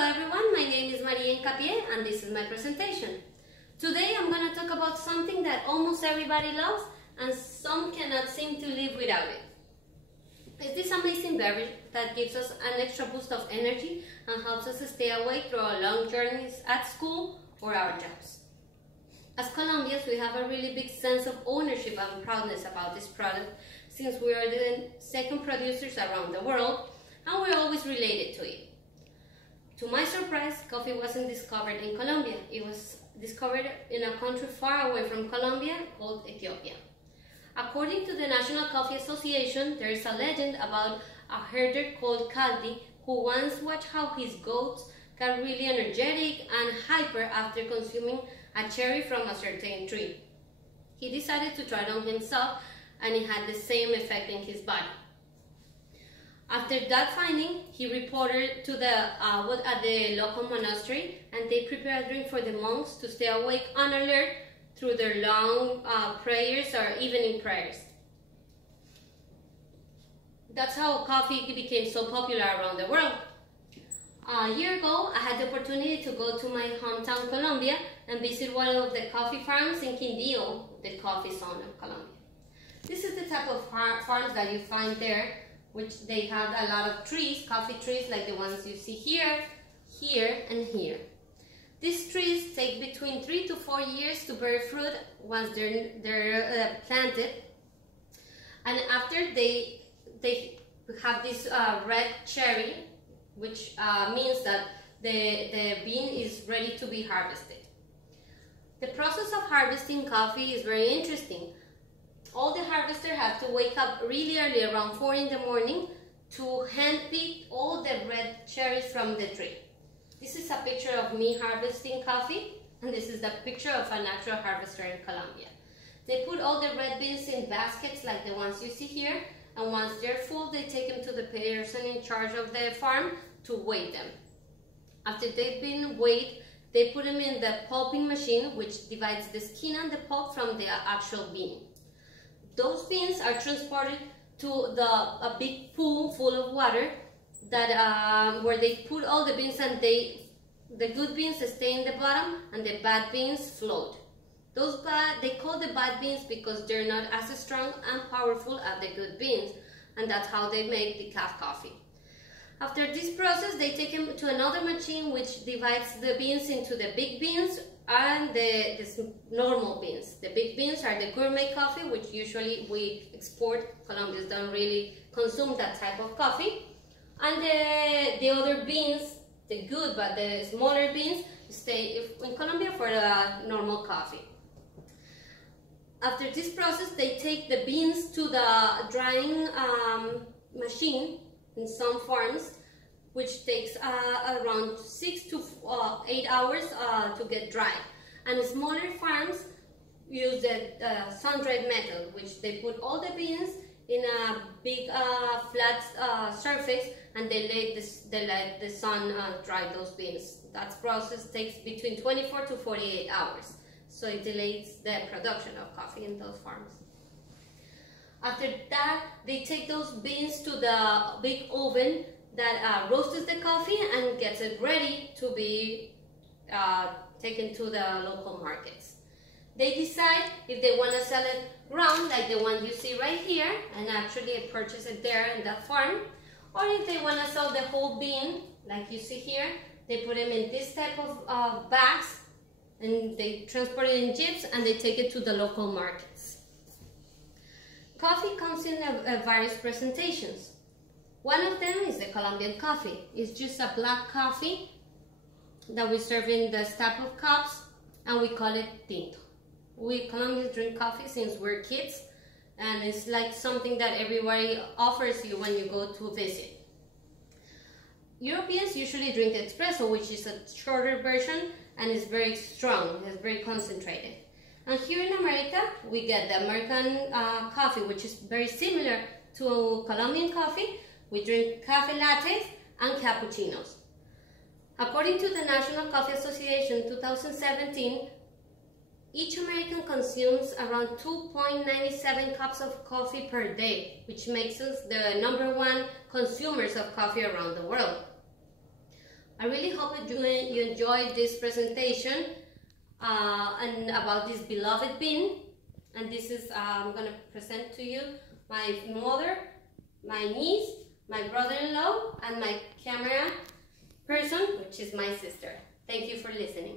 Hello everyone, my name is Maria Hincapie and this is my presentation. Today I'm going to talk about something that almost everybody loves and some cannot seem to live without it. It's this amazing beverage that gives us an extra boost of energy and helps us stay awake through our long journeys at school or our jobs. As Colombians, we have a really big sense of ownership and proudness about this product since we are the second producers around the world and we're always related to it. To my surprise, coffee wasn't discovered in Colombia. It was discovered in a country far away from Colombia called Ethiopia. According to the National Coffee Association, there is a legend about a herder called Kaldi who once watched how his goats got really energetic and hyper after consuming a cherry from a certain tree. He decided to try it on himself and it had the same effect in his body. After that finding, he reported to at the local monastery and they prepared a drink for the monks to stay awake on alert through their long prayers or evening prayers. That's how coffee became so popular around the world. A year ago, I had the opportunity to go to my hometown, Colombia, and visit one of the coffee farms in Quindío, the coffee zone of Colombia. This is the type of farms that you find there, which they have a lot of trees, coffee trees like the ones you see here, here, and here. These trees take between 3 to 4 years to bear fruit once they're planted, and after they have this red cherry, which means that the bean is ready to be harvested. The process of harvesting coffee is very interesting. All the harvesters have to wake up really early, around 4 in the morning, to hand-pick all the red cherries from the tree. This is a picture of me harvesting coffee, and this is the picture of a natural harvester in Colombia. They put all the red beans in baskets like the ones you see here, and once they're full, they take them to the person in charge of the farm to weigh them. After they've been weighed, they put them in the pulping machine, which divides the skin and the pulp from the actual bean. Those beans are transported to a big pool full of water that where they put all the beans, and the good beans stay in the bottom and the bad beans float. They call the bad beans because they're not as strong and powerful as the good beans, and that's how they make decaf coffee. After this process, they take them to another machine which divides the beans into the big beans and the normal beans. The big beans are the gourmet coffee, which usually we export. Colombians don't really consume that type of coffee. And the other beans, the good but the smaller beans, stay in Colombia for the normal coffee. After this process, they take the beans to the drying machine in some farms, which takes around 6 to 8 hours to get dry. And smaller farms use the sun-dried method, which they put all the beans in a big flat surface and they let the sun dry those beans. That process takes between 24 to 48 hours. So it delays the production of coffee in those farms. After that, they take those beans to the big oven that roasts the coffee and gets it ready to be taken to the local markets. They decide if they want to sell it ground, like the one you see right here, and actually purchase it there in that farm, or if they want to sell the whole bean, like you see here, they put them in this type of bags, and they transport it in jeeps and they take it to the local markets. Coffee comes in various presentations. One of them is the Colombian coffee. It's just a black coffee that we serve in this type of cups, and we call it tinto. We Colombians drink coffee since we're kids, and it's like something that everybody offers you when you go to visit. Europeans usually drink espresso, which is a shorter version and is very strong, it's very concentrated. And here in America, we get the American coffee, which is very similar to Colombian coffee. We drink cafe lattes and cappuccinos. According to the National Coffee Association 2017, each American consumes around 2.97 cups of coffee per day, which makes us the #1 consumers of coffee around the world. I really hope that you enjoyed this presentation and about this beloved bean. And this is, I'm gonna present to you my mother, my niece, my brother-in-law, and my camera person, which is my sister. Thank you for listening.